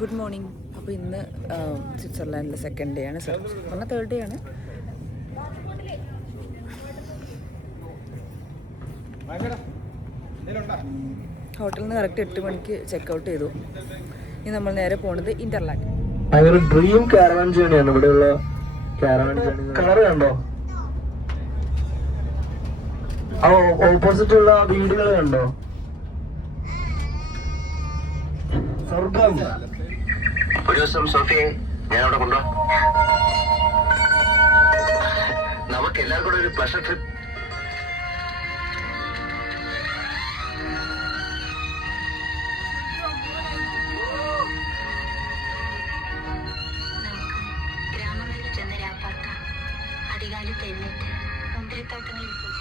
Good morning. അപ്പോൾ ഇന്ന് സ്വിറ്റ്സർലാൻഡിലെ second day ആണ്, പറഞ്ഞാൽ തേർഡ് ഡേ ആണ്. ഹോട്ടലിൽ നിന്ന് കറക്റ്റ് 8 മണിക്ക് ചെക്ക് ഔട്ട് ചെയ്തു. ഇനി നമ്മൾ നേരെ പോകുന്നത് ഇന്റർലാക്ക്. ഒരു ഡ്രീം കാരവാൻ ജേണിയാണ് ഇവിടെയുള്ള കാരവാൻ ജേണി. കളർ കണ്ടോ? ആ ഓപ്പോസിറ്റ് ഉള്ള വീടുകൾ കണ്ടോ? സ്വർഗം. ഒരു ദിവസം സോഫിയെ ഞാൻ അവിടെ കൊണ്ടുപോകാം. നമുക്ക് എല്ലാവർക്കും കൂടെ ഒരു പ്ലഷർ ട്രിപ്പ്. ഗ്രാമങ്ങളിൽ ചെന്ന് രാപ്പാർക്ക അധികാലത്ത് എഴുന്നേറ്റ് മുന്തിരിത്തോട്ടങ്ങളിൽ പോയി.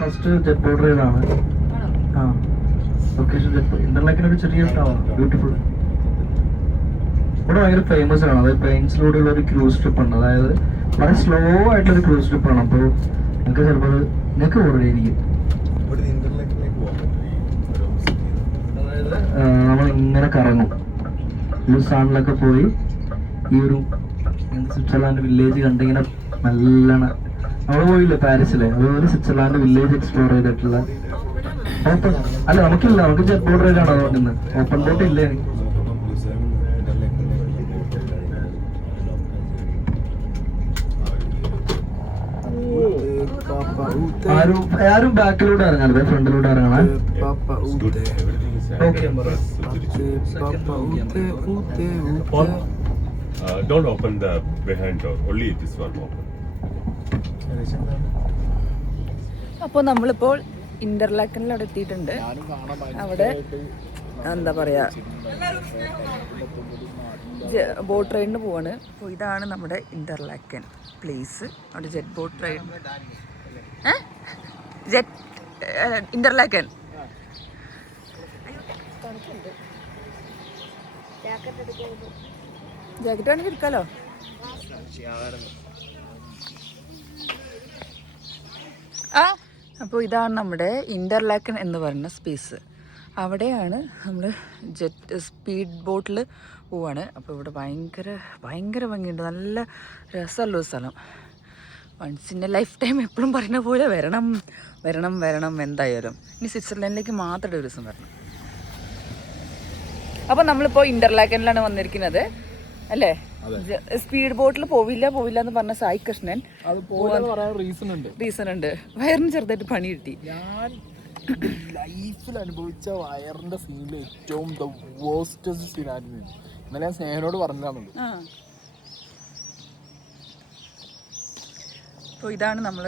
ഫസ്റ്റ് ജെറ്റ് ബോട്ട് റൈഡാണ്. ആ ലൊക്കേഷൻ ഇന്റർലാക്കിനൊരു ചെറിയ ടവർ, ബ്യൂട്ടിഫുൾ. ഇവിടെ ഭയങ്കര ഫേമസ് ആണ്. അതായത് പ്ലെയിൻസിലൂടെയുള്ള ഒരു ക്രൂസ് ട്രിപ്പ് ഉണ്ട്. അതായത് വളരെ സ്ലോ ആയിട്ടുള്ളൊരു ക്രൂസ് ട്രിപ്പാണ്. അപ്പോൾ നിങ്ങൾക്ക് ചിലപ്പോൾ നിങ്ങൾക്ക് ഓർഡറിയിരിക്കും. നമ്മൾ ഇങ്ങനെ കറങ്ങും. ലൂസാണിലൊക്കെ പോയി ഈ ഒരു സ്വിറ്റ്സർലാൻഡ് വില്ലേജ് കണ്ടിങ്ങനെ നല്ലോണം. നമ്മൾ പോയില്ലേ പാരീസിലെ, അതുപോലെ സ്വിറ്റ്സർലാൻഡ് വില്ലേജ് എക്സ്പ്ലോർ ചെയ്തിട്ടുള്ള ഓപ്പൺ അല്ല നമുക്കില്ല, നമുക്ക് ജെറ്റ് ബോട്ട് റൈഡാണ്. അതുകൊണ്ട് ഇന്ന് ഓപ്പൺ ബോട്ട് ഇല്ലേ. ആരും ബാക്കിലൂടെ ഇറങ്ങരുത്, ഫ്രണ്ടിലൂടെ ഇറങ്ങണേ. Don't open the behind door, only this one open. അപ്പോൾ നമ്മളിപ്പോൾ ഇന്റർലാക്കിനിൽ അവിടെ എത്തിയിട്ടുണ്ട്. അവിടെ എന്താ പറയാ, ബോട്ട് റൈഡിന് പോവാണ്. അപ്പോൾ ഇതാണ് നമ്മുടെ ഇന്റർലാക്കൻ പ്ലേസ്. അവിടെ ജെറ്റ് ബോട്ട് റൈഡ്, ഇന്റർലാക്കൻ. ജാക്കറ്റ് വേണമെങ്കിൽ എടുക്കാലോ. അപ്പോൾ ഇതാണ് നമ്മുടെ ഇന്റർലാക്കൻ എന്ന് പറയുന്ന സ്പേസ്. അവിടെയാണ് നമ്മൾ ജെറ്റ് സ്പീഡ് ബോട്ടിൽ പോവാണ്. അപ്പോൾ ഇവിടെ ഭയങ്കര ഭയങ്കര ഭംഗിയുണ്ട്, നല്ല രസമുള്ളൊരു സ്ഥലം. Once in a lifetime എപ്പോഴും പറയുന്ന പോലെ വരണം വരണം വരണം എന്തായാലും. ഇനി സ്വിറ്റ്സർലാൻഡിലേക്ക് മാത്രം ഒരു ദിവസം വരണം. അപ്പോൾ നമ്മളിപ്പോൾ ഇന്റർലാക്കനിലാണ് വന്നിരിക്കുന്നത് അല്ലേ? സ്പീഡ് ബോട്ടിൽ പോവില്ല എന്ന് പറഞ്ഞ സായി കൃഷ്ണൻ റീസൺ ഉണ്ട്. വയറിന് ചെറുതായിട്ട് പണി കിട്ടി. ഞാൻ ലൈഫിൽ അനുഭവിച്ച വയറിന്റെ സീനിൽ ഏറ്റവും ദ വേർസ്റ്റസ്റ്റ് സീനായിരുന്നു. ഇന്നലെ ഞാൻ സ്നേഹനോട് പറഞ്ഞതാണ്. അപ്പോൾ ഇതാണ് നമ്മൾ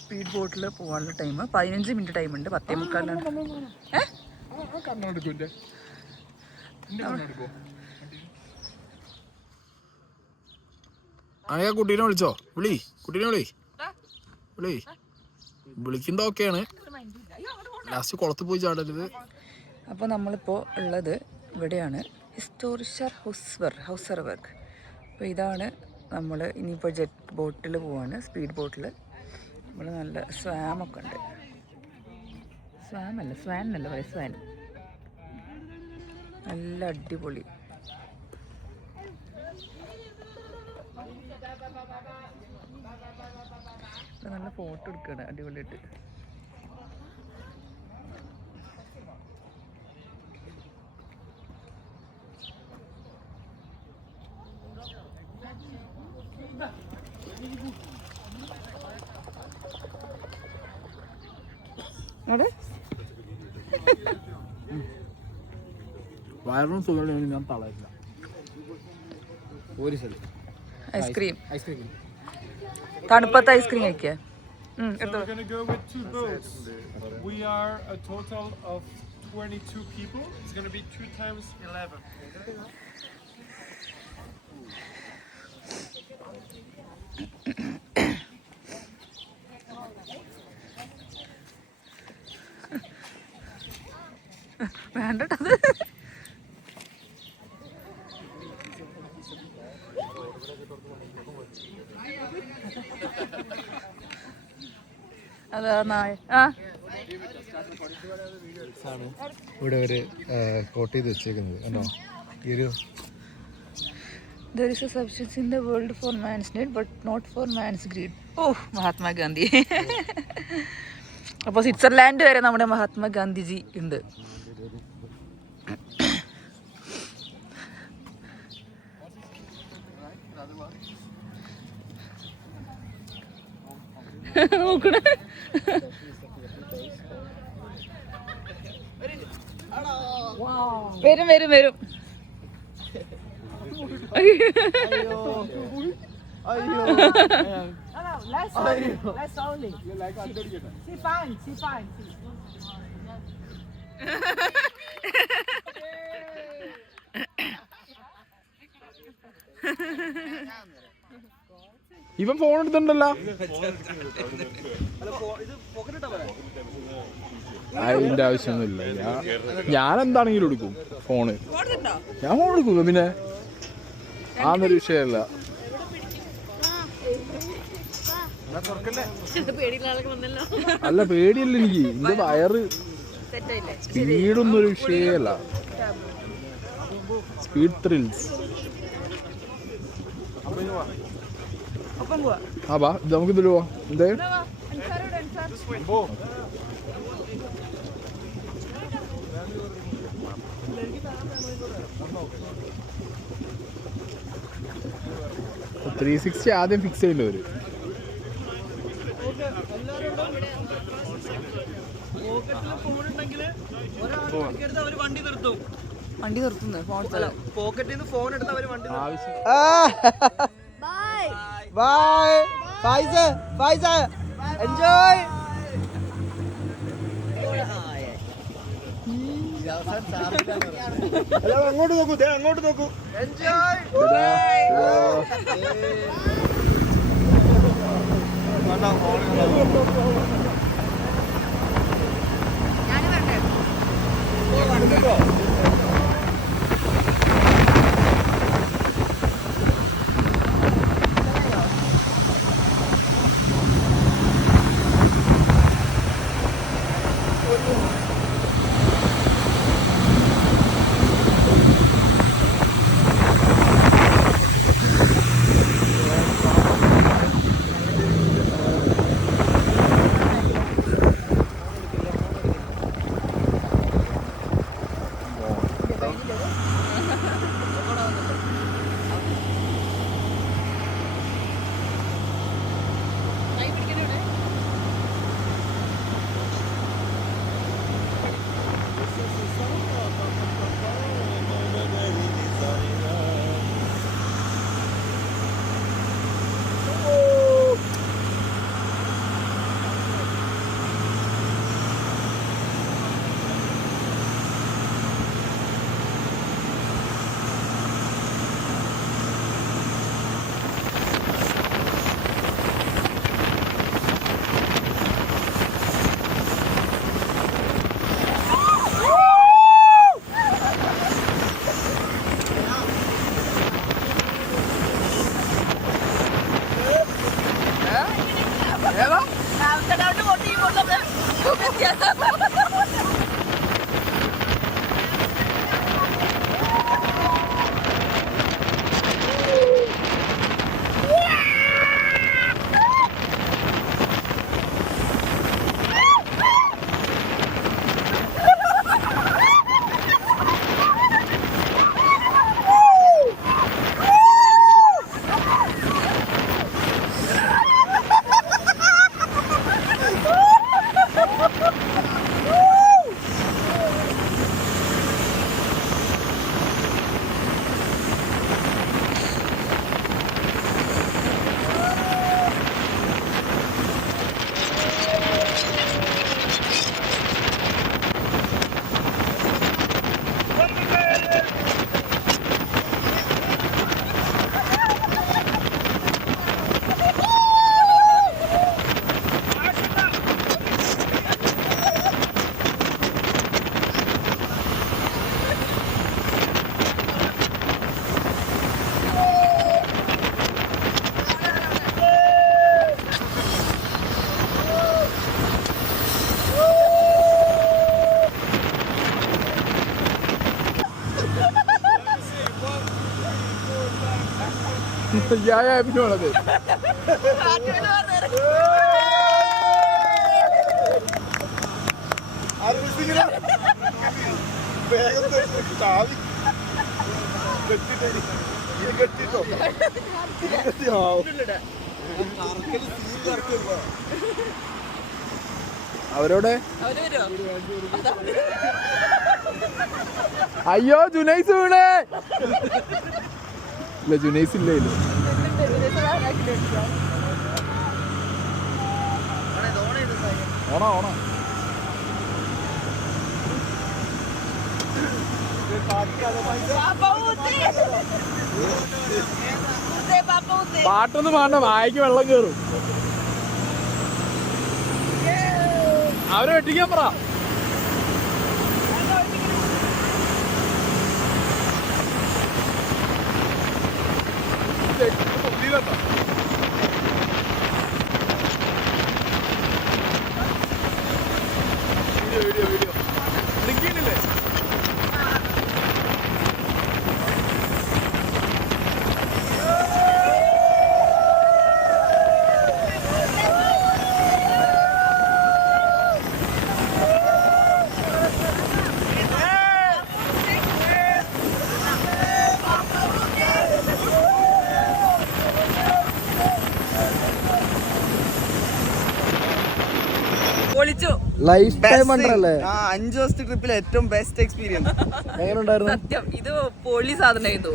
സ്പീഡ് ബോട്ടിൽ പോകാനുള്ള ടൈം. 15 മിനിറ്റ് ടൈം ഉണ്ട്. 10:45. അനയാ കുട്ടീനെ വിളിച്ചോ? കുട്ടീനെ വിളിക്കുന്നത് ഓക്കെയാണ്. ലാസ്റ്റ് കുളത്ത് പോയി ചാടരുത്. അപ്പോൾ നമ്മളിപ്പോൾ ഉള്ളത് ഇവിടെയാണ്, ഹിസ്റ്റോറിഷർ ഹൗസർവർഗ്. അപ്പോൾ ഇതാണ് നമ്മൾ ഇനിയിപ്പോൾ ജെറ്റ് ബോട്ടിൽ പോവാണ്, സ്പീഡ് ബോട്ടിൽ. ഇവിടെ നല്ല സ്വാമൊക്കെ ഉണ്ട്. സ്വാൻ എന്നല്ല പറയാം, സ്വാൻ. നല്ല അടിപൊളി. നല്ല ഫോട്ടോ എടുക്കണം അടിപൊളിയായിട്ട്. വയറിനും സുഖം ഞാൻ തളരില്ല. ഒരു സ്ഥലം ഐസ്ക്രീം, ഐസ്ക്രീം തണുപ്പത്തെ ഐസ്ക്രീം കഴിക്കുക. So we're gonna go with 2 boats. We are a total of 22 people. It's gonna be 2 times 11. വേണ്ടത് അതാ നായ. ഇവിടെ ഒരു കോട്ട് ചെയ്ത് വെച്ചേക്കുന്നത് കണ്ടോ. ഈ ഒരു There is a substance in the world for man's need but not for man's greed. ഓ, മഹാത്മാഗാന്ധി. അപ്പോൾ സ്വിറ്റ്സർലാൻഡ് വരെ നമ്മുടെ മഹാത്മാഗാന്ധിജി ഉണ്ട്. നോക്കണേ, വരും വരും വരും. ഇവൻ ഫോൺ എടുത്തിട്ടുണ്ടല്ലോ. അതിന്റെ ആവശ്യമൊന്നുമില്ല. ഞാൻ എന്താണെങ്കിലും എടുക്കും ഫോണ്. ഞാൻ ഫോൺ എടുക്കും. പിന്നെ ആന്നൊരു വിഷയമല്ല. അല്ല, പേടിയല്ല എനിക്ക്. എന്റെ വയറ് സ്പീഡൊന്നും ഒരു വിഷയമല്ല. Speed thrills. ആ ബാ, നമുക്ക് ഇതിൽ പോവാം. എന്തേ $360 ആദ്യം ഫിക്സ് ചെയ്യല്ലോ അവര്. വണ്ടി നിർത്തുന്നു പോക്കറ്റിൽ നിന്ന് ഫോൺ എടുത്ത് അവര് വണ്ടി ബൈ ഫൈസ ഫൈസ എൻജോയ്. അങ്ങോട്ട് നോക്കൂ, അങ്ങോട്ട് നോക്കൂ. വ്യായാമത്തിനുള്ളത്. അവരോടെ അയ്യോ ജുനൈസ് വീണേ. ഇല്ല ജുനൈസ് ഇല്ല. ഓണോ ഓണോ പാട്ടൊന്നും വേണ്ട, വായിക്ക് വെള്ളം കേറും. അവരെ വെട്ടിക്കാൻ പറ. വീഡിയോ വീഡിയോ നിൽക്കുന്നില്ലേ? ലൈഫ് ടൈം ഉണ്ടല്ലേ? 5 ദിവസത്തെ ട്രിപ്പിൽ ഏറ്റവും ബെസ്റ്റ് എക്സ്പീരിയൻസ്. എങ്ങനെ ഉണ്ടായിരുന്നു? സത്യം ഇത് പൊളി സാധനമായിരുന്നു.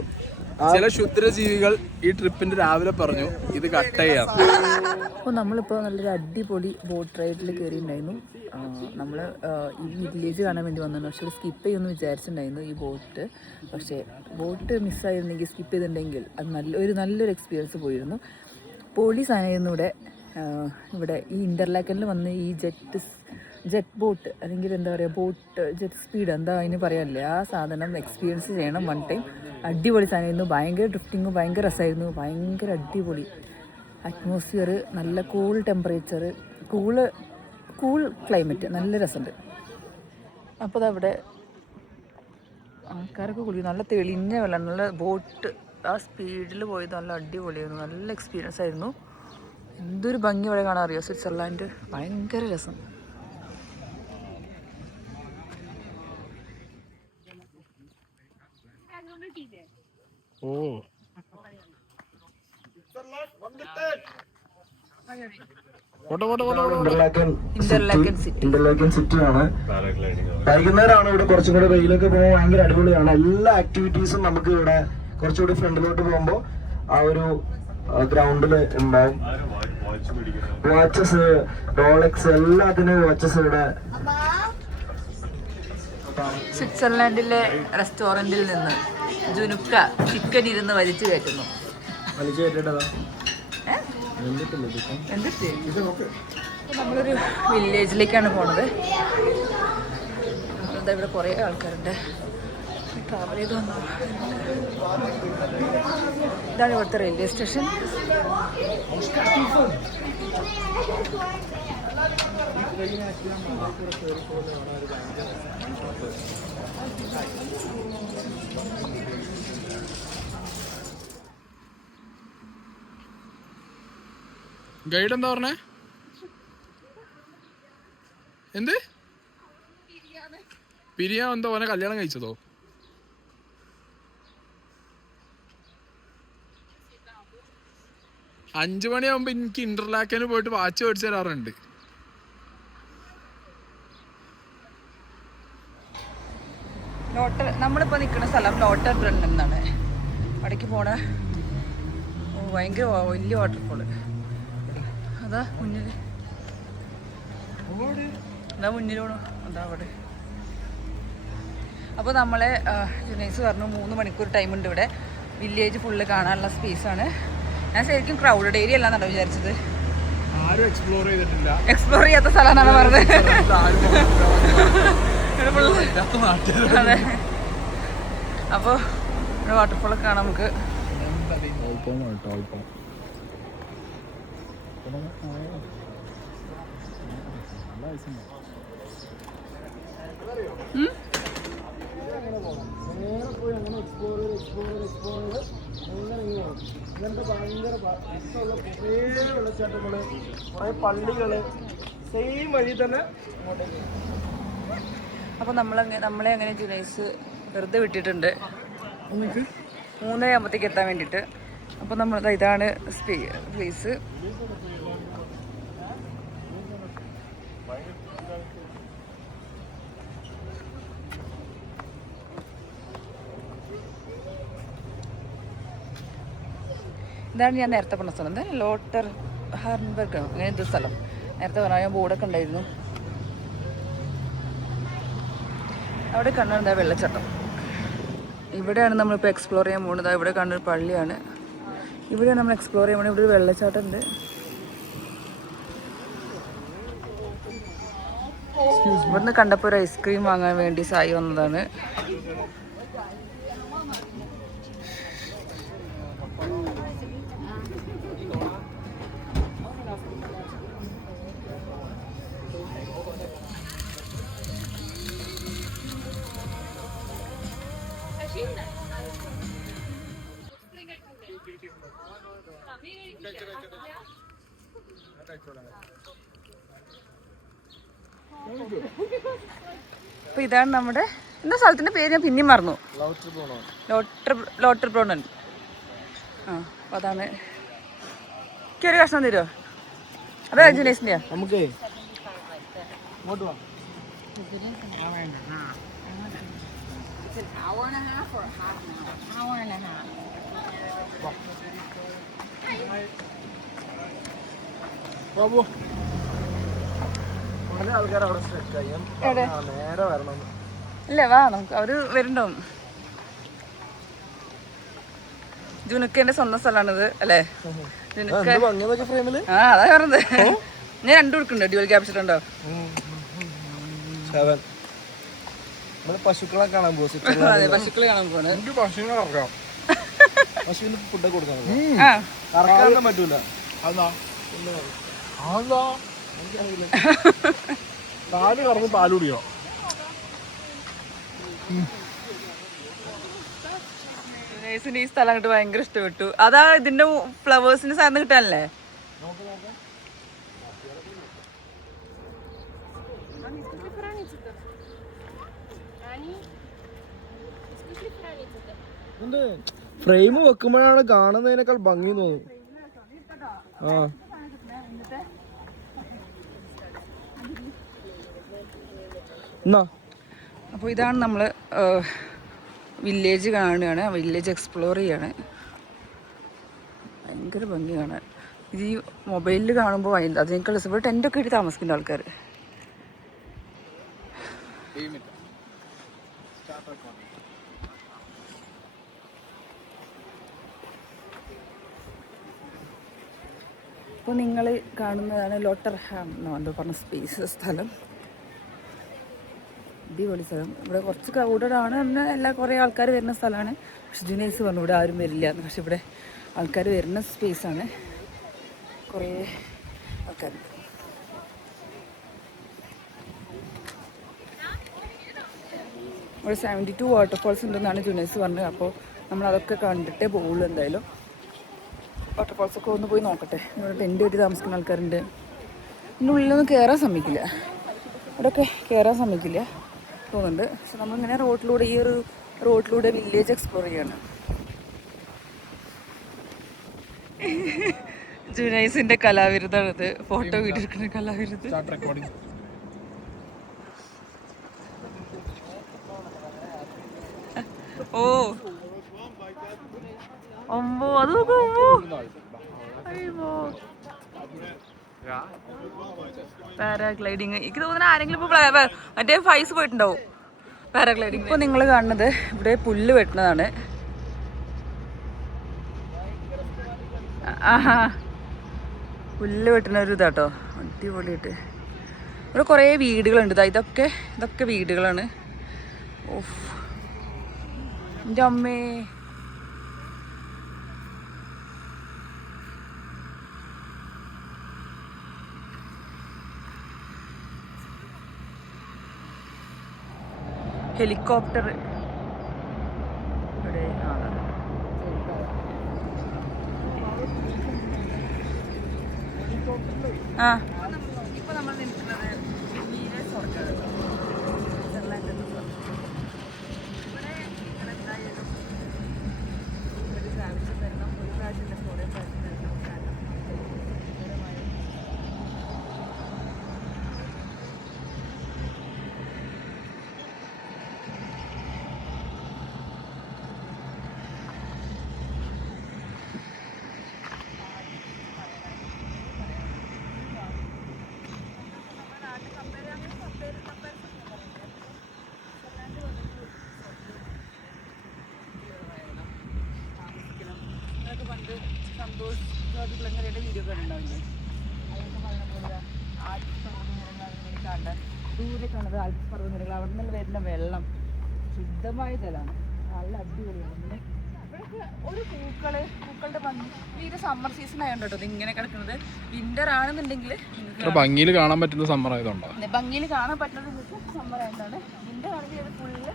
ചില ക്ഷുദ്രജീവികൾ ഈ ട്രിപ്പിന്റെ രാവിലെ പറഞ്ഞു ഇത് കട്ട് ചെയ്യാം. അപ്പോൾ നമ്മളിപ്പോൾ നല്ലൊരു അടിപൊളി ബോട്ട് റൈഡിൽ കയറിയിട്ടുണ്ടായിരുന്നു. നമ്മൾ ഈ വില്ലേജ് കാണാൻ വേണ്ടി വന്നതാണ്. പക്ഷേ സ്കിപ്പ് ചെയ്യുമെന്ന് വിചാരിച്ചിട്ടുണ്ടായിരുന്നു ഈ ബോട്ട്. പക്ഷേ ബോട്ട് മിസ്സായിരുന്നെങ്കിൽ സ്കിപ്പ് ചെയ്തിട്ടുണ്ടെങ്കിൽ അത് നല്ലൊരു എക്സ്പീരിയൻസ് പോയിരുന്നു. പൊളി സാധനമായിരുന്നു. ഇവിടെ ഈ ഇൻ്റർലാക്കനിൽ വന്ന് ഈ ജെറ്റ് ബോട്ട് അല്ലെങ്കിൽ എന്താ പറയുക ജെറ്റ് സ്പീഡ് എന്താ അതിന് പറയാനില്ലേ, ആ സാധനം എക്സ്പീരിയൻസ് ചെയ്യണം വൺ ടൈം. അടിപൊളി സാധനമായിരുന്നു. ഭയങ്കര ഡ്രിഫ്റ്റിങ്ങും ഭയങ്കര രസമായിരുന്നു. ഭയങ്കര അടിപൊളി അറ്റ്മോസ്ഫിയർ, നല്ല കൂൾ ടെമ്പറേച്ചർ, കൂൾ ക്ലൈമറ്റ്, നല്ല രസമുണ്ട്. അപ്പോൾ അതവിടെ ആൾക്കാരൊക്കെ കുളിക്കും. നല്ല തെളിഞ്ഞ വെള്ളം, നല്ല ബോട്ട് ആ സ്പീഡിൽ പോയത് നല്ല അടിപൊളിയായിരുന്നു. നല്ല എക്സ്പീരിയൻസ് ആയിരുന്നു. എന്തൊരു ഭംഗി ഇവിടെ കാണാൻ അറിയോ സ്വിറ്റ്സർലാൻഡ്. ഭയങ്കര രസം. ഓ ഇന്റർലാക്കൻ സിറ്റി ആണ്. വൈകുന്നേരമാണ് ഇവിടെ കുറച്ചും കൂടെ വെയിലൊക്കെ പോകുമ്പോൾ ഭയങ്കര അടിപൊളിയാണ്. എല്ലാ ആക്ടിവിറ്റീസും നമുക്ക് ഇവിടെ കുറച്ചുകൂടി ഫ്രണ്ടിലോട്ട് പോകുമ്പോൾ ആ ഒരു ഗ്രൗണ്ടില് ഉണ്ടാവും. വാച്ചസ്, റോളക്സ്, എല്ലാത്തിനും വാച്ചസ് ഇവിടെ. സ്വിറ്റ്സർലാൻഡിലെ റെസ്റ്റോറൻറ്റിൽ നിന്ന് ജുനുക്ക ചിക്കൻ ഇരുന്ന് വലിച്ചു കയറ്റുന്നു. നമ്മളൊരു വില്ലേജിലേക്കാണ് പോണത്. എന്താ ഇവിടെ കുറേ ആൾക്കാരുണ്ട് ട്രാവൽ ചെയ്ത് വന്നു. ഇതാണ് ഇവിടുത്തെ റെയിൽവേ സ്റ്റേഷൻ. ഗൈഡ് എന്താ പറഞ്ഞേ? എന്ത് പിരിയാ എന്തോ ഓനെ കല്യാണം കഴിച്ചതോ? അഞ്ചു മണിയാകുമ്പോ എനിക്ക് ഇന്റർലാക്കിന് പോയിട്ട് വാച്ച് മേടിച്ചു തരാറുണ്ട്. നമ്മളിപ്പോൾ നിൽക്കുന്ന സ്ഥലം ലോട്ടർ ബ്രണ്ട് എന്നാണ്. അവിടേക്ക് പോണ ഭയങ്കര വലിയ വാട്ടർഫോള് അതാ മുന്നിൽ. അതാ മുന്നിലോണോ അതാ അവിടെ. അപ്പോൾ നമ്മളെ ജുനൈസ് പറഞ്ഞു 3 മണിക്കൂർ ടൈമുണ്ട് ഇവിടെ. വില്ലേജ് ഫുള്ള് കാണാനുള്ള സ്പേസാണ്. ഞാൻ ശരിക്കും ക്രൗഡഡ് ഏരിയ അല്ലാന്നാണ് വിചാരിച്ചത്. ആരും എക്സ്പ്ലോർ ചെയ്യാത്ത സ്ഥലം പറഞ്ഞത്. അതെ. അപ്പോൾ ഇവിടെ വാട്ടർഫോളൊക്കെ കാണാം നമുക്ക്. അങ്ങനെ പോകണം. നേരെ പോയി അങ്ങനെ എക്സ്പ്ലോർ ചെയ്ത് അങ്ങനെ ഇങ്ങനത്തെ ഭയങ്കര രസമുള്ള കുറേ വെള്ളച്ചാട്ടങ്ങൾ, കുറേ പള്ളികൾ, സെയിം വഴി തന്നെ അങ്ങോട്ടേക്ക്. അപ്പോൾ നമ്മളെ അങ്ങനെ ജുനൈസ് വെറുതെ വിട്ടിട്ടുണ്ട് 3 ആകുമ്പോഴത്തേക്ക് എത്താൻ വേണ്ടിയിട്ട്. അപ്പോൾ നമ്മൾ ഇതാണ് പ്ലേസ്. ഇതാണ് ഞാൻ നേരത്തെ പറഞ്ഞ സ്ഥലം. എന്താ ലോട്ടർ ഹാർബർഗ് അങ്ങനെ എന്ത് സ്ഥലം നേരത്തെ പറഞ്ഞാൽ ഞാൻ ബോർഡൊക്കെ ഉണ്ടായിരുന്നു. അവിടെ കണ്ടെന്താ വെള്ളച്ചാട്ടം. ഇവിടെയാണ് നമ്മളിപ്പോൾ എക്സ്പ്ലോർ ചെയ്യാൻ പോകുന്നത്. ഇവിടെ കണ്ടൊരു പള്ളിയാണ്. ഇവിടെയാണ് നമ്മൾ എക്സ്പ്ലോർ ചെയ്യാൻ പോകുന്നത്. ഇവിടെ ഒരു വെള്ളച്ചാട്ടം ഉണ്ട്. ഇവിടുന്ന് കണ്ടപ്പോൾ ഒരു ഐസ്ക്രീം വാങ്ങാൻ വേണ്ടി സായി വന്നതാണ്. അപ്പൊ ഇതാണ് നമ്മുടെ എന്താ സ്ഥലത്തിന്റെ പേര് ഞാൻ പിന്നെയും മറന്നു. ലോട്ടർ ബ്രോണൻ. അപ്പൊ അതാണ്. എനിക്കൊരു കഷ്ണം തരുമോ? അതെ ജുനൈസിന്റെയാ. നമുക്ക് ഇങ്ങോട്ട് പോവാം. ബാബു കുറേ ആൾക്കാർ അവിടെ സ്ട്രക്കായി. നേരെ വരണം. ഇല്ല വാ, നമുക്ക് അവര് വരുന്നുണ്ടാവും. ജുനുക്കേന്റെ സ്വന്തം സ്ഥലമാണിത് അല്ലേ? ആ അതാ പറഞ്ഞത്. ഞാൻ 2 കൊടുക്കുന്നുണ്ട്. ഡ്യുവൽ ക്യാപ്ചർ ഉണ്ടോ? പശുക്കളെ കാണാൻ പോകും. അതെ, പശുക്കളെ കാണാൻ പോണ്. പശുവിന് ഫുഡൊക്കെ കൊടുക്കാൻ ആ ഇറക്കാനൊന്നും പറ്റൂല. പാല് കറന്ന് പാലുടിയോ? ഈ സ്ഥലം അങ്ങോട്ട് ഭയങ്കര ഇഷ്ടപ്പെട്ടു. അതാ ഇതിന്റെ ഫ്ലവേഴ്സിന്റെ സാധനം കിട്ടാനല്ലേ? ഫ്രെയിം വെക്കുമ്പോഴാണ് കാണുന്നതിനേക്കാൾ ഭംഗി തോന്നും. ആ എന്നാ അപ്പോൾ ഇതാണ് നമ്മൾ വില്ലേജ് കാണുകയാണ്. വില്ലേജ് എക്സ്പ്ലോർ ചെയ്യാണ്. ഭയങ്കര ഭംഗി കാണാൻ. ഇത് ഈ മൊബൈലിൽ കാണുമ്പോൾ അതിനേക്കാൾ ഇവിടെ ടെൻ്റൊക്കെ ഇട്ട് താമസിക്കുന്ന ആൾക്കാർ. അപ്പോൾ നിങ്ങൾ കാണുന്നതാണ് ലോട്ടർഹാം എന്ന് പറഞ്ഞ സ്ഥലം. അടിപൊളി സ്ഥലം. ഇവിടെ കുറച്ച് ക്രൗഡഡാണ്. എന്നാൽ കുറേ ആൾക്കാർ വരുന്ന സ്ഥലമാണ്. പക്ഷെ ജുനൈസ് പറഞ്ഞു ഇവിടെ ആരും വരില്ല. പക്ഷെ ഇവിടെ ആൾക്കാർ വരുന്ന സ്പേസാണ്. കുറേ ആൾക്കാരുണ്ട്. ഇവിടെ 72 വാട്ടർഫാൾസ് ഉണ്ടെന്നാണ് ജുനൈസ് പറഞ്ഞത്. അപ്പോൾ നമ്മളതൊക്കെ കണ്ടിട്ടേ പോകുള്ളൂ. എന്തായാലും വാട്ടർഫാൾസൊക്കെ ഒന്ന് പോയി നോക്കട്ടെ. ഇവിടെ ടെൻ്റ് കെട്ടി താമസിക്കുന്ന ആൾക്കാരുണ്ട്. ഇതിൻ്റെ ഉള്ളിലൊന്നും കയറാൻ സമ്മതിക്കില്ല. ഇവിടെയൊക്കെ കയറാൻ സമ്മതിക്കില്ല തോന്നുന്നുണ്ട്. പക്ഷെ നമ്മളിങ്ങനെ റോഡിലൂടെ ഈ ഒരു റോഡിലൂടെ വില്ലേജ് എക്സ്പ്ലോർ ചെയ്യാണ്. ജുനൈസിന്റെ കലാവിരുദ്ധാണിത്. ഫോട്ടോ വീഡിയോ എടുക്കുന്ന കലാവിരുത്. ഓ ഒമ്പോ അത് പാരാഗ്ലൈഡിങ്. എനിക്ക് തോന്നുന്നു ആരെങ്കിലും ഇപ്പോൾ മറ്റേ ഫൈസ് പോയിട്ടുണ്ടാവും പാരാഗ്ലൈഡിങ്. ഇപ്പോൾ നിങ്ങൾ കാണുന്നത് ഇവിടെ പുല്ല് വെട്ടുന്നതാണ്. ആഹാ, പുല്ല് വെട്ടുന്ന ഒരു ഇതാട്ടോ. അടിപൊളിയായിട്ട്. ഇവിടെ കുറേ വീടുകളുണ്ട്. ഇതൊക്കെ വീടുകളാണ്. ഓഫ് എൻ്റെ അമ്മേ. ഹെലികോപ്റ്റർ ആ ഇപ്പൊ നമ്മൾ നിൽക്കുന്നത് മീനെ സ്വർഗ്ഗമാണ്. സ്വിറ്റ്സർലാൻഡ് എന്ന സ്വർഗ്ഗം. ഇവിടെ നിങ്ങൾ എന്തായാലും ഒരു പ്രാവശ്യം വരണം, ഒരു പ്രാവശ്യം കുറേ പ്രാവശ്യം വരണം. കാരണം ഭയങ്കരമായ പണ്ട് സന്തോഷ് ജോർജിലങ്ങരയുടെ വീഡിയോ ഒക്കെ ഉണ്ടാവില്ലേ, അതൊക്കെ പറഞ്ഞ പോലെ ആൽപ്സ് പർവ്വതനിരകളാണ് കാണാൻ. ദൂരെ കാണുന്നത് ആൽപ്സ് പർവ്വതനിരകൾ. അവിടെ നിന്ന് വരുന്ന വെള്ളം ശുദ്ധമായ ജലമാണ്, നല്ല അടിപൊളിയാണ്. പിന്നെ ഇവിടെയൊക്കെ ഒരു പൂക്കളുടെ ഭംഗി. ഇത് സമ്മർ സീസൺ ആയതുകൊണ്ട് കേട്ടോ ഇങ്ങനെ കിടക്കുന്നത്. വിന്റർ ആണെന്നുണ്ടെങ്കിൽ ഭംഗിയിൽ കാണാൻ പറ്റുന്ന സമ്മർ ആയതുകൊണ്ടോ? ഭംഗിയിൽ കാണാൻ പറ്റുന്നത് സമ്മർ ആയതുകൊണ്ടാണ്. വിന്റർ ആണെങ്കിൽ അത് ഫുള്ള്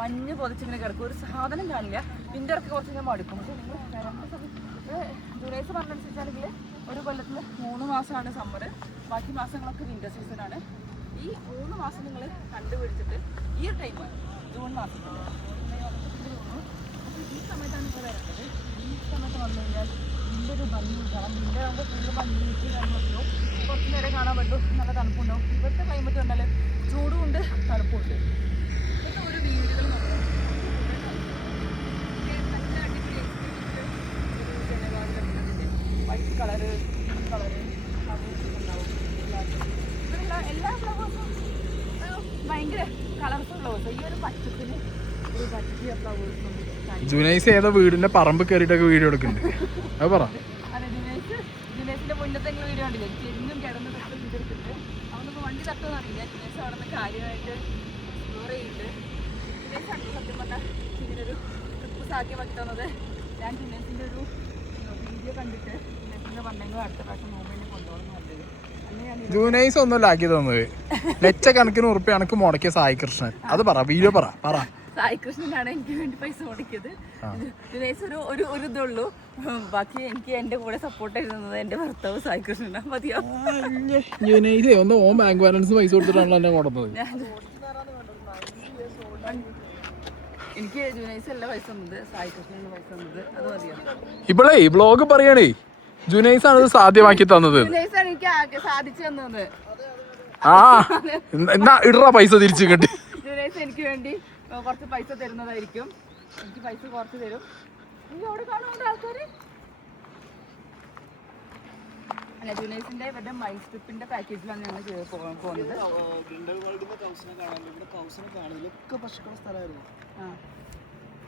മഞ്ഞ് പൊതിച്ചിങ്ങനെ കിടക്കും, ഒരു സാധനം കാണില്ല. വിന്റർക്ക് കുറച്ചിങ്ങനെ മടുക്കും. പക്ഷേ നിങ്ങൾ വരേണ്ട സമയത്ത് ജൂലൈസ് പറഞ്ഞനുസരിച്ചാണെങ്കിൽ ഒരു കൊല്ലത്തിൽ 3 മാസമാണ് സമ്മർ, ബാക്കി മാസങ്ങളൊക്കെ വിന്റർ സീസണാണ്. ഈ 3 മാസം നിങ്ങൾ കണ്ടുപിടിച്ചിട്ട് ഈ ഒരു ടൈം ജൂൺ മാസത്തിൽ ഈ സമയത്താണ് നിങ്ങൾ വരേണ്ടത്. ഈ സമയത്ത് വന്നു കഴിഞ്ഞാൽ ഇതിൻ്റെ ഒരു ഭംഗി കാണാം. വിന്റർ ആകുമ്പോൾ ഫുള്ള് ഭംഗിയിട്ട് കാണുമ്പോൾ കുറച്ച് നേരം കാണാൻ പറ്റും, നല്ല തണുപ്പുണ്ടാവും. ഇവിടുത്തെ ക്ലൈമറ്റ് കണ്ടാൽ ചൂടുമുണ്ട് തണുപ്പുണ്ട്. ഇപ്പോഴത്തെ ഒരു വീടുകൾ വൈറ്റ് കളറ്, ഗ്രീൻ കളറ് ഉണ്ടാവും. ഇവിടെയുള്ള എല്ലാ ഫ്ലവേഴ്സും ഭയങ്കര കളർഫുൾ ഫ്ലവേഴ്സ്. ഈ ഒരു പച്ചത്തിന് ഒരു പറ്റിയ ഫ്ലവേഴ്സും. ജുനൈസ് ഏതോ വീടിന്റെ പറമ്പ് കയറിയിട്ടൊക്കെ വീഡിയോ എടുക്കുന്നുണ്ട്, അത് പറ. അതെ, ജുനൈസിന്റെ മുന്നത്തെ വീഡിയോ കണ്ടില്ലേ, ചെന്നും കിടന്ന് തൊട്ട് ഇതെടുത്തിട്ട് അവനൊന്നും വണ്ടി തട്ടുമെന്ന് അറിയില്ല. ജുനൈസ് അവിടെ നിന്ന് കാര്യമായിട്ട് എക്സ്പ്ലോർ ചെയ്യുന്നുണ്ട്. ജുനൈസ് ആണ് സത്യം പറഞ്ഞാൽ ഇങ്ങനൊരു ട്രിപ്പ് സാധ്യമാക്കി തന്നത്. ഞാൻ ജുനൈസിൻ്റെ ഒരു വീഡിയോ കണ്ടിട്ട് ജുനൈസിൻ്റെ പറഞ്ഞെങ്കിൽ അടുത്ത പ്രാവശ്യം മൂവ്മെൻറ്റ് കൊണ്ടുപോകണം പറഞ്ഞത്. അങ്ങനെയാണ് ജുനൈസ് ഒന്നുമല്ല ആക്കി തന്നത്, ലക്ഷക്കണക്കിന് ഉറുപ്പ്യ എനിക്ക് മുടക്കിയ സായി കൃഷ്ണൻ. അത് പറ, വീഡിയോ പറ. സായി കൃഷ്ണനാണ് എനിക്ക് വേണ്ടി പൈസ മുടക്കിയത്. ജുനൈസ് ഒരു ഇതുള്ളൂ, ബാക്കി എനിക്ക് എൻ്റെ കൂടെ സപ്പോർട്ട് ചെയ്യുന്നത് എൻ്റെ ഭർത്താവ് സായി കൃഷ്ണനാണ്. മതിയോ? ജുനൈസ് ഒന്ന് ഓൻ ബാങ്ക് ബാലൻസ് പൈസ കൊടുത്തിട്ടാണല്ലോ എന്നെ കൊടുത്തത്. എനിക്ക് ജുനൈസ് അല്ല പൈസ തന്നത്, സായി കൃഷ്ണനാണ് പൈസ തന്നത്. അത് മതിയോ? ഇപ്പോഴേ വ്ളോഗ് പറയണേ, ജുനൈസ് ആണ് ഇത് സാധ്യമാക്കി തന്നത്. ജുനൈസാണ് എനിക്ക് സാധിച്ചു തന്നത്. ആ എന്നാ ഇടറ പൈസ തിരിച്ചു കിട്ടി. ജുനൈസ് എനിക്ക് വേണ്ടി കുറച്ച് പൈസ തരുന്നതായിരിക്കും. എനിക്ക് പൈസ കുറച്ച് തരും. അവിടെ കാണുന്നുണ്ട് ആൾക്കാർ. അല്ല, ജുനൈസിന്റെ ഇവരുടെ മൈൽ ട്രിപ്പിന്റെ പാക്കേജിലാണ് ഞങ്ങൾ പോകുന്നത്.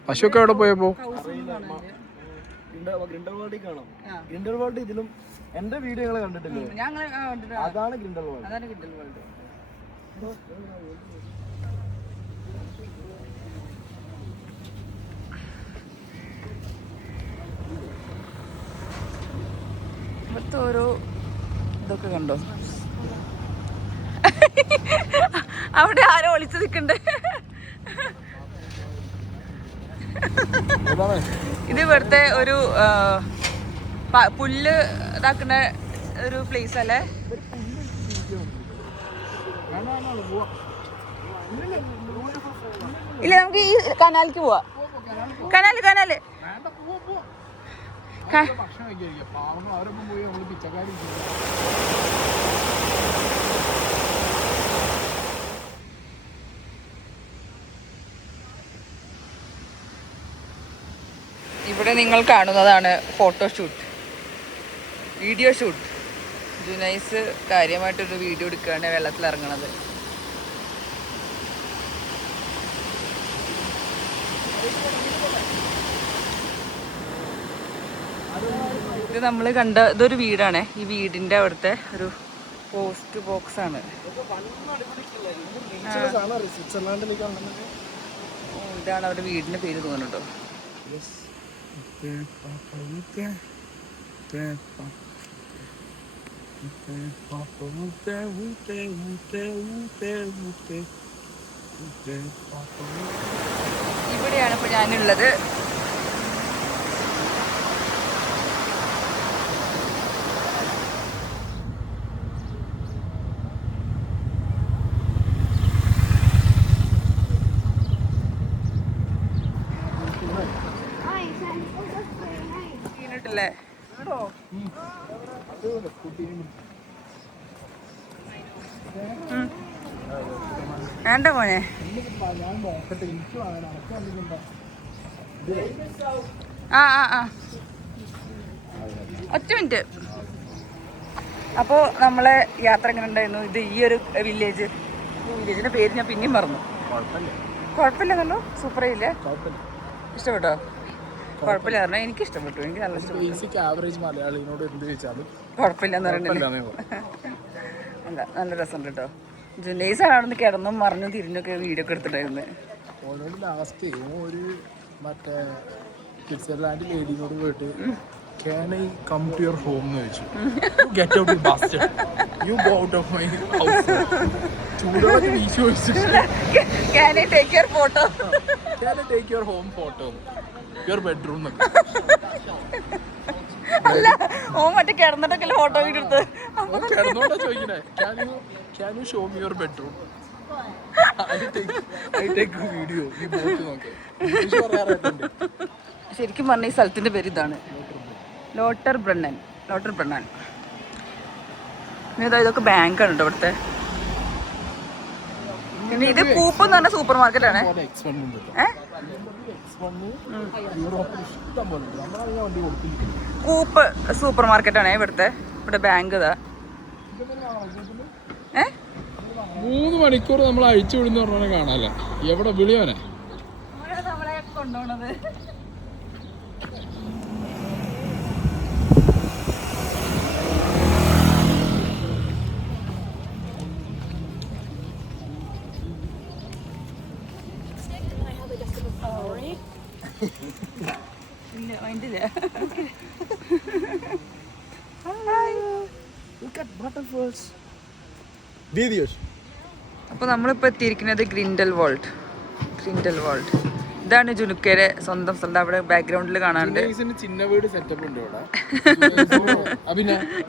പശുവൊക്കെ എവിടെ പോയപ്പോ ഗ്രിൻഡൽവാൾഡിൽ കാണാം. ഗ്രിൻഡൽവാൾഡ് ഇതിലും എന്റെ വീഡിയോ ഞങ്ങൾ കണ്ടിട്ടില്ലേ? അതാണ് ഗ്രിൻഡൽവാൾഡ്. അതാണ് ഗ്രിൻഡൽവാൾഡ്. ഇവിടുത്തെ ഓരോ ഇതൊക്കെ കണ്ടോ? അവിടെ ആരോ ഒളിച്ചു നിൽക്കണ്ടേ? ഇത് ഇവിടുത്തെ ഒരു പുല്ല് ഇതാക്കുന്ന ഒരു പ്ലേസ് അല്ലേ? ഇല്ല, നമുക്ക് ഈ കനാലിക്ക് പോവാ. കനാല് ഇവിടെ നിങ്ങൾ കാണുന്നതാണ് ഫോട്ടോഷൂട്ട്, വീഡിയോ ഷൂട്ട്. ജുനൈസ് കാര്യമായിട്ടൊരു വീഡിയോ എടുക്കുകയാണ് വെള്ളത്തിൽ ഇറങ്ങണത്. ഇത് നമ്മൾ കണ്ട ഇതൊരു വീടാണ്. ഈ വീടിന്റെ അവിടുത്തെ ഒരു പോസ്റ്റ് ബോക്സ് ആണ്. ഇതാണ് അവരുടെ വീടിന്റെ പേര് തോന്നുന്നുണ്ടോ? ഇവിടെയാണ് ഇപ്പൊ ഞാനുള്ളത്. അല്ലേ? വേണ്ട മോനെ. ആ ആ ആ ഒറ്റ മിനിറ്റ്. അപ്പോൾ നമ്മളെ യാത്ര എങ്ങനെ ഉണ്ടായിരുന്നു? ഇത് ഈ ഒരു വില്ലേജ്, വില്ലേജിന്റെ പേര് ഞാൻ പിന്നെയും പറഞ്ഞു. കുഴപ്പമില്ലെന്നല്ലോ, സൂപ്പറേ ഇല്ലേ? ഇഷ്ടപ്പെട്ടോ? കുഴപ്പമില്ല പറഞ്ഞാൽ എനിക്ക് ഇഷ്ടപ്പെട്ടു. എനിക്ക് നല്ല ഇഷ്ടപ്പെട്ടു. ആവറേജ് മലയാളിനോട് എന്ത് ചോദിച്ചാലും കുഴപ്പമില്ലെന്ന് പറയണ്ടല്ലോ. അല്ല, നല്ല രസമുണ്ട് കേട്ടോ. ജുനൈസാണ് അവിടെ നിന്ന് കിടന്നും മറിഞ്ഞും തിരിഞ്ഞൊക്കെ വീഡിയോ ഒക്കെ എടുത്തിട്ടായിരുന്നു. ഓനോട് ലാസ്റ്റ് ഒരു മറ്റേ സ്വിറ്റ്സർലാൻഡ് ലേഡിനോട് പോയിട്ട് can I come to your home എന്ന് ചോദിച്ചു. Get out you bastard. You go out of my house. ചൂടുവെള്ളത്തിൽ വീശി ഒഴിച്ചു. Can I take your photo? Can I take your home photo? Your bedroom. അല്ല, ഓ മറ്റേ കിടന്നിട്ടൊക്കെ ഫോട്ടോ വീഡിയോ എടുത്ത് കിടന്നോണ്ടാ ചോദിക്കണേ. Can you show me your bedroom? I take a video. ഈ boat നോക്കേ. English പറയാറുണ്ട്. ശരിക്കും പറഞ്ഞ ഈ സ്ഥലത്തിന്റെ പേര് ഇതാണ്, ലോട്ടർ ബ്രണ്ണൻ. ഇതൊക്കെ ബാങ്കാണ് കേട്ടോ ഇവിടുത്തെ. പിന്നെ ഇത് കൂപ്പ് എന്ന് പറഞ്ഞ സൂപ്പർ മാർക്കറ്റാണ്. കൂപ്പ് സൂപ്പർ മാർക്കറ്റാണ് ഇവിടുത്തെ. ഇവിടെ ബാങ്ക് ഇതാ. 3 മണിക്കൂർ നമ്മൾ അഴിച്ചു വിടുന്ന പറഞ്ഞാൽ കാണാല്ലേ. എവിടെ വിളിയോനെ നമ്മളെ കൊണ്ടുപോണത്. ഇല്ല, മൈൻഡില്ല. അപ്പോൾ നമ്മളിപ്പോൾ എത്തിയിരിക്കുന്നത് ഗ്രിൻഡൽ വാൾട്ട്. ഇതാണ് ജുനുക്കയുടെ സ്വന്തം സ്ഥലം. അവിടെ ബാക്ക്ഗ്രൗണ്ടിൽ കാണാനുണ്ട് ചിന്ന വീട് സെറ്റപ്പ് ഉണ്ട് ഇവിടെ.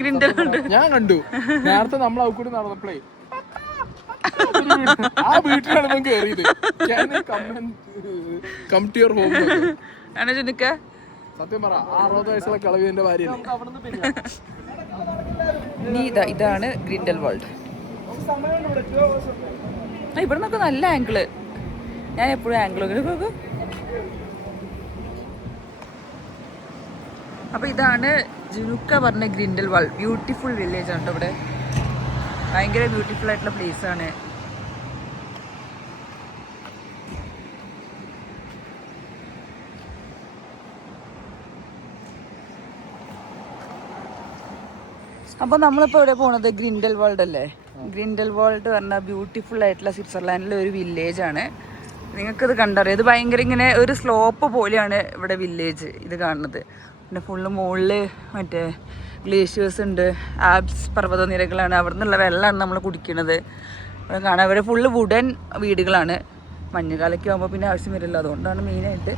ഗ്രിൻഡൽ വാൾട്ട് ഞാൻ കണ്ടു നേരത്തെ നമ്മൾ അവിടെ കൂടി നടന്നപ്പോഴേ ആ വീട്ടിലാണ് ഞാൻ കേറിയത്. കം ടു യുവർ ഹോം ആണ് ജുനുക്ക. സത്യം പറ, 60 വയസ്സുള്ള കളവിന്റെ ഭാര്യ. ഇതാണ് ഗ്രിൻഡൽ വാൾട്ട്. ഇവിടെ നിന്നൊക്കെ നല്ല ആംഗിള്. ഞാൻ എപ്പോഴും ആംഗിൾ നോക്കും. അപ്പൊ ഇതാണ് ജുനുക്ക പറഞ്ഞ ഗ്രിൻഡൽ വാൾട്ട്. ബ്യൂട്ടിഫുൾ വില്ലേജ് ആണ് ഇവിടെ. ഭയങ്കര ബ്യൂട്ടിഫുൾ ആയിട്ടുള്ള പ്ലേസ് ആണ്. അപ്പോൾ നമ്മളിപ്പോൾ ഇവിടെ പോണത് ഗ്രിൻഡൽ വാൾട്ട് അല്ലേ. ഗ്രിൻഡൽ വാൾട്ട് പറഞ്ഞാൽ ബ്യൂട്ടിഫുൾ ആയിട്ടുള്ള സ്വിറ്റ്സർലാൻഡിലെ ഒരു വില്ലേജാണ്. നിങ്ങൾക്കിത് കണ്ടറിയാം. ഇത് ഭയങ്കര ഇങ്ങനെ ഒരു സ്ലോപ്പ് പോലെയാണ് ഇവിടെ വില്ലേജ് ഇത് കാണുന്നത്. പിന്നെ ഫുള്ള് മുകളിൽ മറ്റേ ഗ്ലേഷ്യേഴ്സ് ഉണ്ട്, ആൽപ്സ് പർവ്വതനിരകളാണ്. അവിടെ നിന്നുള്ള വെള്ളമാണ് നമ്മൾ കുടിക്കുന്നത്. ഇവിടെ കാണാൻ അവരെ ഫുള്ള് വുഡൻ വീടുകളാണ്. മഞ്ഞുകാലൊക്കെ ആകുമ്പോൾ പിന്നെ ആവശ്യം വരില്ല, അതുകൊണ്ടാണ് മെയിനായിട്ട്.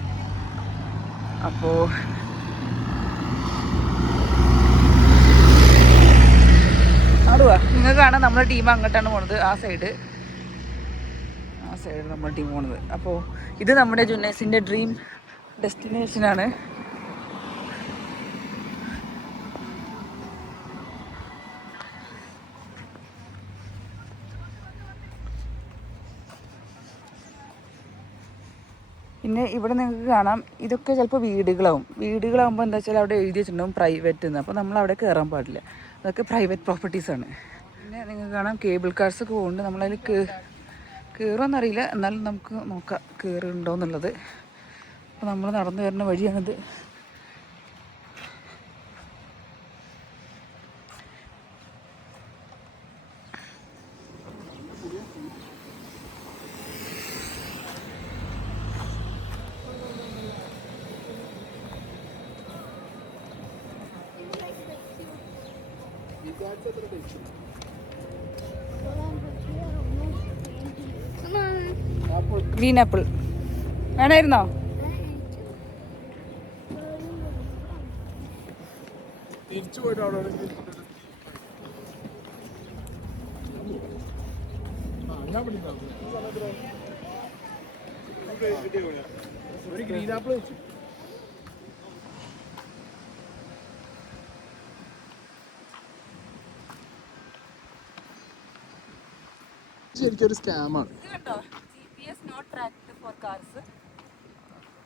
അപ്പോൾ അടുവാ നിങ്ങൾക്ക് കാണാം നമ്മുടെ ടീം അങ്ങോട്ടാണ് പോണത്. ആ സൈഡ് നമ്മുടെ ടീം പോണത്. അപ്പോൾ ഇത് നമ്മുടെ ജുനൈസിൻ്റെ ഡ്രീം ഡെസ്റ്റിനേഷനാണ്. പിന്നെ ഇവിടെ നിങ്ങൾക്ക് കാണാം ഇതൊക്കെ ചിലപ്പോൾ വീടുകളാകുമ്പോൾ എന്താ വെച്ചാൽ അവിടെ എഴുതി വെച്ചിട്ടുണ്ടാവും പ്രൈവറ്റ് എന്ന്. അപ്പോൾ നമ്മൾ അവിടെ കയറാൻ പാടില്ല. അതൊക്കെ പ്രൈവറ്റ് പ്രോപ്പർട്ടീസാണ്. പിന്നെ നിങ്ങൾക്ക് കാണാം കേബിൾ കാർസൊക്കെ പോകുന്നുണ്ട്. നമ്മളതിൽ കയറുമെന്നറിയില്ല, എന്നാലും നമുക്ക് നോക്കാം കയറുന്നുണ്ടോ എന്നുള്ളത്. അപ്പോൾ നമ്മൾ നടന്നു വരുന്ന വഴിയാണിത്. Green apple വേണമായിരുന്നോ? തിരിച്ചു പോയിട്ട് അവിടെ ഒരു ഗ്രീൻ ആപ്പിൾ വെച്ചു. ശരിക്കും ഒരു സ്കാമാണ്. ഇത് കണ്ടോ, GPS not tracked for cars.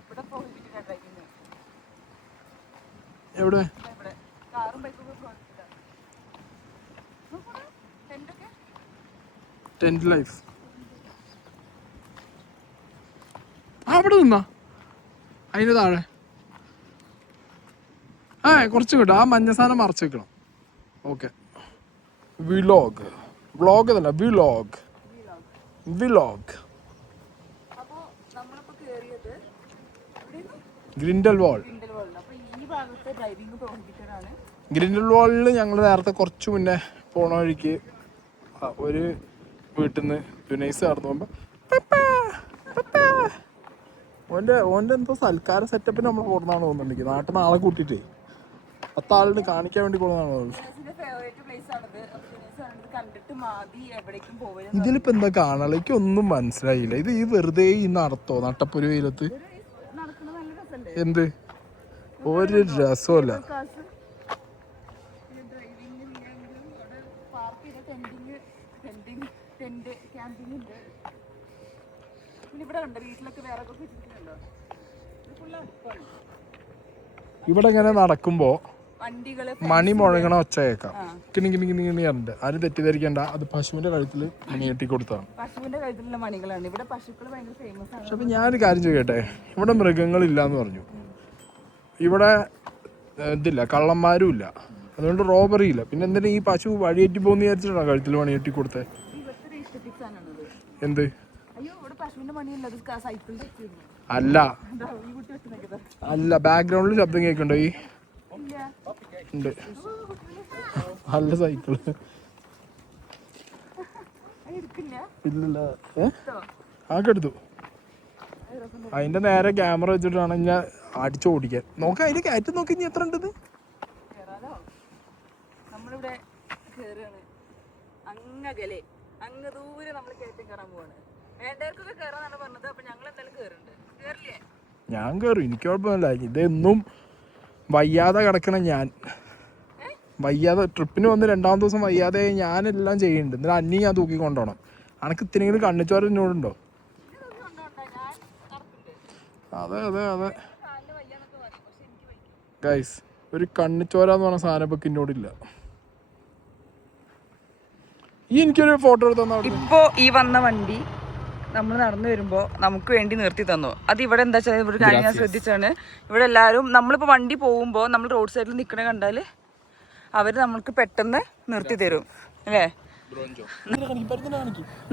ഇവിടെ prohibited ആണ് driving. എവിടെ? ഇവിടെ കാറും ബൈക്കും prohibited ആണ്. ടെന്റ് ഒക്കെ ടെന്റ് ലൈഫ് അവിടെ നിന്നാ അതിന് താഴെ കുറച്ച് കിട്ടും. ആ മഞ്ഞ സാധനം മറച്ച് വെക്കണം. ഓക്കെ. വ്ലോഗ് അതല്ല വ്ലോഗ്. അപ്പോൾ നമ്മളിപ്പോൾ കയറിയത് ഗ്രിൻഡൽ വാൾ. അപ്പോൾ ഈ ഭാഗത്ത് ഡ്രൈവിംഗ് prohibited ആണ്. ഗ്രിൻഡൽ വാളിൽ ഞങ്ങൾ നേരത്തെ കുറച്ച് മുന്നേ പോണ വഴിക്ക് ഒരു വീട്ടിൽ നിന്ന് യുനൈസ് കടന്നു പോകുമ്പോൾ ഓൻ്റെ എന്തോ സൽക്കാര സെറ്റപ്പിന് നമ്മൾ കൊടുന്നാണ് തോന്നുന്നുണ്ട്. നാട്ടിൽ നിന്ന് ആളെ കൂട്ടിയിട്ടേ 10 ആളിന് കാണിക്കാൻ വേണ്ടി കൊടുന്നാണ് തോന്നുന്നത്. ഇതിലിപ്പോൾ എന്താ കാണാനുള്ള എനിക്കൊന്നും മനസ്സിലായില്ല. ഇത് ഈ വെറുതെ ഈ നടത്തോ നട്ടപ്പൊരു വെയിലത്ത്? എന്ത് ഒരു രസമല്ല. ഇവിടെ ഇങ്ങനെ നടക്കുമ്പോ മണി മുഴങ്ങണ ഒച്ച കേൾക്കാം. കിണിങ്ങിണിങ്ങിണിണ്ട്. ആരും തെറ്റിദ്ധരിക്കണ്ട, അത് പശുവിന്റെ കഴുത്തിൽ മണി കെട്ടി കൊടുത്താണ്. പശുവിന്റെ കഴുത്തിലുള്ള മണികളാണ്. ഇവിടെ പശുക്കൾ ഭയങ്കര ഫേമസ് ആണ്. പക്ഷെ ഞാനൊരു കാര്യം ചോദിക്കട്ടെ, ഇവിടെ മൃഗങ്ങളില്ല എന്ന് പറഞ്ഞു, ഇവിടെ ഇതില്ല, കള്ളന്മാരും ഇല്ല, അതുകൊണ്ട് റോബറി ഇല്ല, പിന്നെ എന്തിനാ ഈ പശു വഴിയേറ്റി പോകുന്ന വിചാരിച്ചിട്ടാ കഴുത്തിൽ മണി കെട്ടി കൊടുത്തേ? എന്ത് അല്ല ബാക്ക്ഗ്രൗണ്ടിൽ ശബ്ദം കേൾക്കണ്ടോ? ഈ ഉണ്ട് നല്ല സൈക്കിള്. ഇല്ലല്ല ആക്കെ എടുത്തു. അതിന്റെ നേരെ ക്യാമറ വെച്ചിട്ടാണ് ഞാൻ അടിച്ചു ഓടിക്കാൻ. നോക്ക അതിന്റെ കയറ്റം നോക്കി ഇനി എത്ര ഉണ്ടെന്ന്. നമ്മളിവിടെ കേറാണ്. അങ്ങകലെ അങ്ങ് ദൂരെ നമ്മൾ കയറ്റം കയറാൻ പോവാണ്. വേണ്ടവർക്കൊക്കെ കയറാന്നാണ് പറഞ്ഞത്. അപ്പൊ ഞങ്ങൾ എന്തായാലും കേറുന്നുണ്ട്. കേറില്ലേ? ഞാൻ കയറും, എനിക്ക് കുഴപ്പമില്ല. ഇതെന്നും വയ്യാതെ കിടക്കണ ഞാൻ, വയ്യാതെ ട്രിപ്പിന് വന്ന് 2-ാമത്തെ ദിവസം വയ്യാതെ ഞാനെല്ലാം ചെയ്യുന്നുണ്ട്. എന്നിട്ട് അന്നി ഞാൻ തൂക്കി കൊണ്ടുപോകണം. അനക്ക് ഇത്തിരിയെങ്കിലും കണ്ണിച്ചോര എന്നോടുണ്ടോ? അതെ അതെ അതെ ഗൈസ്, ഒരു കണ്ണിച്ചോര എന്ന് പറഞ്ഞ സാധനം ഇപ്പൊ എന്നോടില്ല. ഈ എനിക്കൊരു ഫോട്ടോ എടുത്തോ. ഇപ്പോ ഈ വന്ന വണ്ടി നമ്മൾ നടന്നു വരുമ്പോൾ നമുക്ക് വേണ്ടി നിർത്തി തന്നു. അത് ഇവിടെ എന്താ വെച്ചാൽ ഇവിടെ കാര്യം ഞാൻ ശ്രദ്ധിച്ചാണ്. ഇവിടെ എല്ലാവരും നമ്മളിപ്പോൾ വണ്ടി പോകുമ്പോൾ നമ്മൾ റോഡ് സൈഡിൽ നിൽക്കണ കണ്ടാൽ അവർ നമ്മൾക്ക് പെട്ടെന്ന് നിർത്തി തരും അല്ലേ?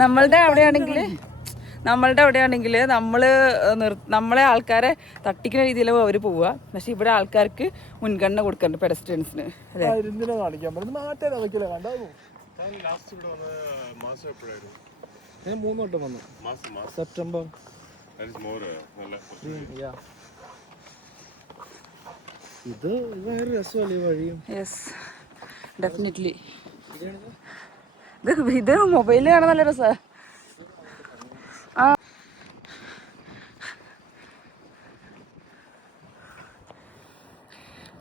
നമ്മളുടെ അവിടെയാണെങ്കിൽ നമ്മളെ ആൾക്കാരെ തട്ടിക്കുന്ന രീതിയിലാണ് അവർ പോവുക. പക്ഷെ ഇവിടെ ആൾക്കാർക്ക് മുൻഗണന കൊടുക്കുന്നുണ്ട്, പെഡസ്ട്രിയൻസിന് അല്ലേ? ഞാൻ 3 വട്ടം വന്നു. സെപ്റ്റംബർ. ഇത് ഭയങ്കര രസമല്ലേ വഴിയും? Yes definitely. ഇത് മൊബൈലിൽ കാണാൻ നല്ല രസമാണ്. ആ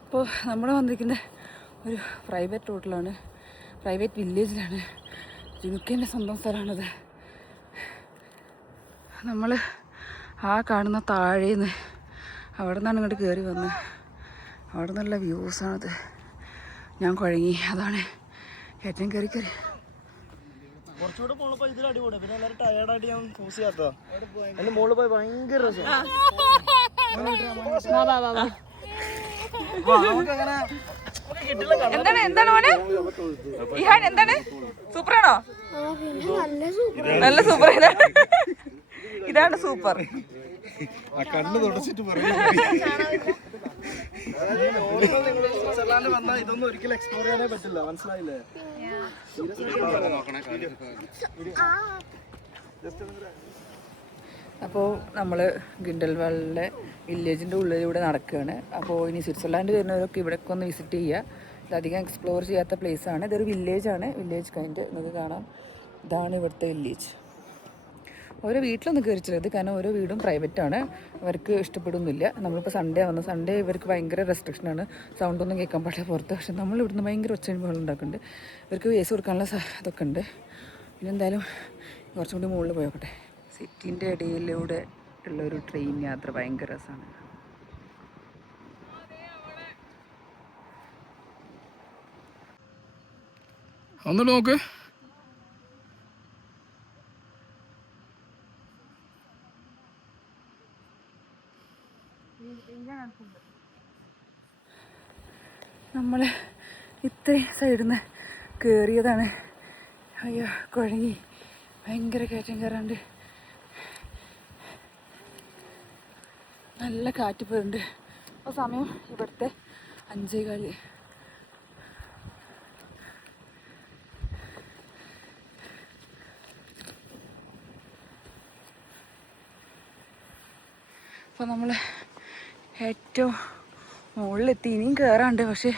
ഇപ്പോൾ നമ്മൾ വന്നിരിക്കുന്ന ഒരു പ്രൈവറ്റ് റോഡിലാണ്, പ്രൈവറ്റ് വില്ലേജിലാണ്. ജുനുക്കേൻ്റെ സ്വന്തം സ്ഥലമാണത്. നമ്മൾ ആ കാണുന്ന താഴേന്ന് അവിടെ നിന്നാണ് ഇങ്ങോട്ട് കയറി വന്ന്. അവിടെ നല്ല വ്യൂസാണത്. ഞാൻ കുഴങ്ങി, അതാണ് ഏറ്റവും കയറി കുറച്ചുകൂടെ മുകളിൽ പോയി ഇതിൽ അടിപൊളി. പിന്നെ എല്ലാവരും ടയർഡായിട്ട് ഞാൻ ചൂസ് ചെയ്യാത്ത അതിന്റെ മുകളിൽ പോയി ഭയങ്കര രസം. എന്താണ് മോനെ ഇഹാൻ, എന്താണ് സൂപ്പറാണോ? നല്ല സൂപ്പർ. ഇതാണ് സൂപ്പർ. കണ്ണ് തുടച്ചിട്ട് വന്നാൽ ഇതൊന്നും ഒരിക്കലും എക്സ്പ്ലോർ ചെയ്യാനേ പറ്റില്ല, മനസ്സിലായില്ലേ? അപ്പോൾ നമ്മൾ ഗിൻഡൽവാളിലെ വില്ലേജിൻ്റെ ഉള്ളിലൂടെ നടക്കുകയാണ്. അപ്പോൾ ഇനി സ്വിറ്റ്സർലാൻഡ് വരുന്നവരൊക്കെ ഇവിടേക്ക് ഒന്ന് വിസിറ്റ് ചെയ്യുക. ഇതധികം എക്സ്പ്ലോർ ചെയ്യാത്ത പ്ലേസാണ്. ഇതൊരു വില്ലേജാണ്, വില്ലേജ് കൈൻഡ്. നിങ്ങൾക്ക് കാണാം, ഇതാണ് ഇവിടുത്തെ വില്ലേജ്. ഓരോ വീട്ടിലൊന്നും കയറിച്ചത്, കാരണം ഓരോ വീടും പ്രൈവറ്റാണ്, അവർക്ക് ഇഷ്ടപ്പെടുന്നില്ല. നമ്മളിപ്പോൾ സൺഡേ വന്നു. സൺഡേ ഇവർക്ക് ഭയങ്കര റെസ്ട്രിക്ഷനാണ്, സൗണ്ടൊന്നും കേൾക്കാൻ പാടില്ല പുറത്ത്. പക്ഷെ നമ്മളിവിടുന്ന് ഭയങ്കര ഒച്ചയും ബഹളം ഉണ്ടാക്കുന്നുണ്ട്. ഇവർക്ക് വേസ് കൊടുക്കാനുള്ള ഇതൊക്കെ ഉണ്ട്. പിന്നെ എന്തായാലും കുറച്ചും കൂടി മുകളിൽ പോയോക്കട്ടെ. സിറ്റിൻ്റെ ഇടയിലൂടെ ഉള്ളൊരു ട്രെയിൻ യാത്ര ഭയങ്കര രസമാണ്. ഒന്നുകൂടെ നോക്ക്. നമ്മൾ ഇത്രയും സൈഡിൽ നിന്ന് കയറിയതാണ്. അയ്യോ കുഴങ്ങി, ഭയങ്കര കയറ്റം കയറാണ്ട്. നല്ല കാറ്റ് പോയിട്ടുണ്ട്. അപ്പോൾ സമയം ഇവിടുത്തെ 5:15. അപ്പോൾ നമ്മൾ ഏറ്റവും മുകളിലെത്തി. ഇനിയും കയറാണ്ട്, പക്ഷേ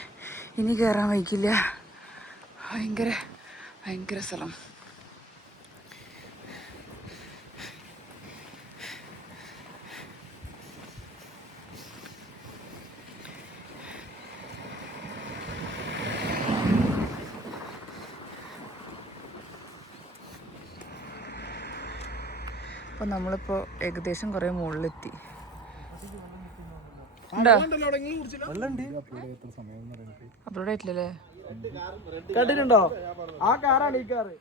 ഇനി കയറാൻ വൈകില്ല. ഭയങ്കര സ്ഥലം. അപ്പോൾ നമ്മളിപ്പോൾ ഏകദേശം കുറേ മുകളിലെത്തി. അപ്ലോഡ് ആയിട്ടില്ലല്ലേ? കണ്ടിട്ടുണ്ടോ? ആ കാറാണ് ഈ കാറ്.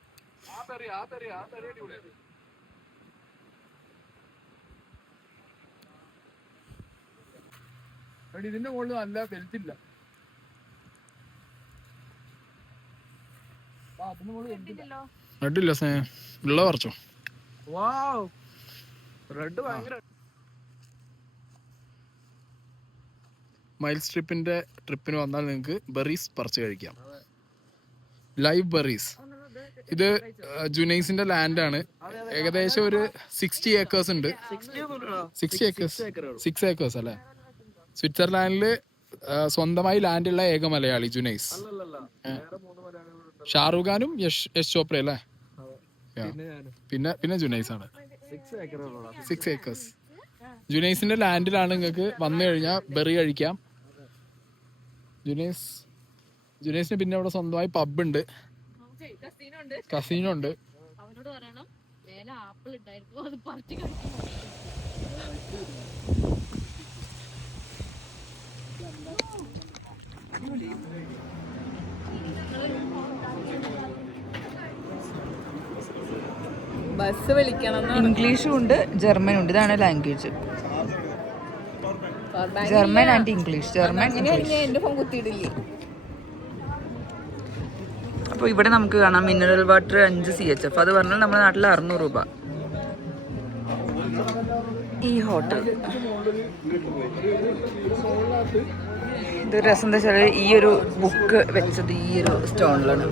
ഇതിന്റെ മുകളിൽ നല്ല ബെൽറ്റ് ഇല്ല. റെഡില്ല ഉള്ള പറിച്ചോ. റെഡ് ഭയങ്കര. മൈൽസ് ട്രിപ്പിന് വന്നാൽ നിങ്ങൾക്ക് ബെറീസ് പറിച്ച് കഴിക്കാം. Live berries. ഇത് ജുനൈസിന്റെ ലാൻഡാണ്. ഏകദേശം ഒരു 60 ഏക്കേഴ്സ് ഉണ്ട്. 6 ഏക്കേഴ്സ് അല്ലേ? സ്വിറ്റ്സർലാൻഡില് സ്വന്തമായി ലാൻഡുള്ള ഏക മലയാളി ജുനൈസ്. ഷാറൂഖ് ഖാനും യശ് ചോപ്ര അല്ലേ? പിന്നെ ജുനൈസ് ആണ്. 6 ഏക്കേഴ്സ്. ജുനൈസിന്റെ ലാൻഡിലാണ് നിങ്ങൾക്ക് വന്നു കഴിഞ്ഞാൽ ബെറി കഴിക്കാം. ജുനൈസിന് പിന്നെ അവിടെ സ്വന്തമായി പബ് ഉണ്ട്, കസീനോ ഉണ്ട്. ബസ് വിളിക്കണം. ഇംഗ്ലീഷും ഉണ്ട്, ജർമ്മനും ഉണ്ട്. ഇതാണ് ലാംഗ്വേജ്. German and English. എന്റെ ഫോൺ കുത്തിയിടില്ലേ? അപ്പോൾ ഇവിടെ നമുക്ക് കാണാം മിനറൽ വാട്ടർ 5 CHF. അത് പറഞ്ഞാൽ നമ്മുടെ നാട്ടിൽ 600 രൂപ. ഈ ഹോട്ടൽ ഇത് രസം എന്താ വെച്ചാൽ ഈ ഒരു ബുക്ക് വെച്ചത് ഈ ഒരു സ്റ്റോണിലാണ്.